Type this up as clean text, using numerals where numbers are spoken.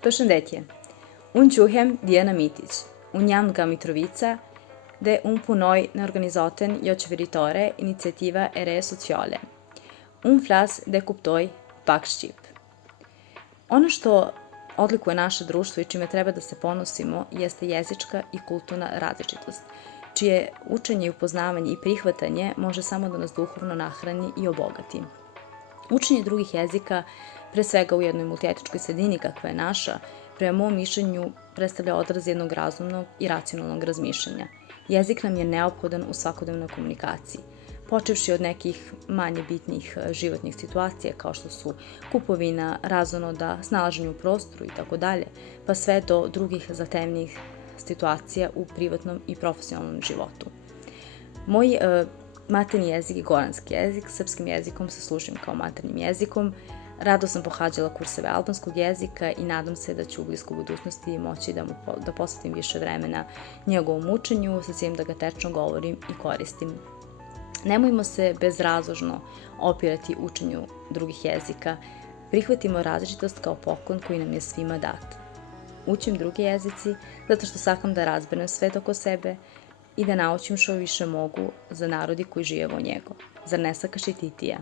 Përshëndetje, unë quhem Diana Mitić. Unë jam nga Mitrovica dhe unë punoj në organizatën jo qeveritare Inicijativa e Re Sociale. Unë flas dhe kuptoj pak Shqip. Ono što odlikuje naše društvo i čime treba da se ponosimo jeste jezička i kulturna različitost, čije učenje i upoznavanje i prihvatanje može samo da nas duhovno nahrani i obogati. Učenje drugih jezika, pre svega u jednoj multietičkoj sredini kakva je naša, prema mom mišljenju predstavlja odraz jednog razumnog i racionalnog razmišljanja. Jezik nam je neophodan u svakodnevnoj komunikaciji, počevši od nekih manje bitnih životnih situacija kao što su kupovina, razonoda, snalaženje u prostoru itd., pa sve do drugih zahtevnijih situacija u privatnom i profesionalnom životu. Moj maternji jezik je goranski jezik, srpskim jezikom se služim kao maternjim jezikom. Rado sam pohađala kurseve albanskog jezika i nadam se da ću u bliskoj budućnosti moći da posvetim više vremena njegovom učenju sa ciljem da ga tečno govorim i koristim. Nemojmo se bezrazložno opirati učenju drugih jezika, prihvatimo različitost kao poklon koji nam je svima dat. Učim druge jezici zato što sakam da razberem svet oko sebe i da naučim što više mogu za narodi koji žive o njego. Zar ne sakaš i ti, Tija?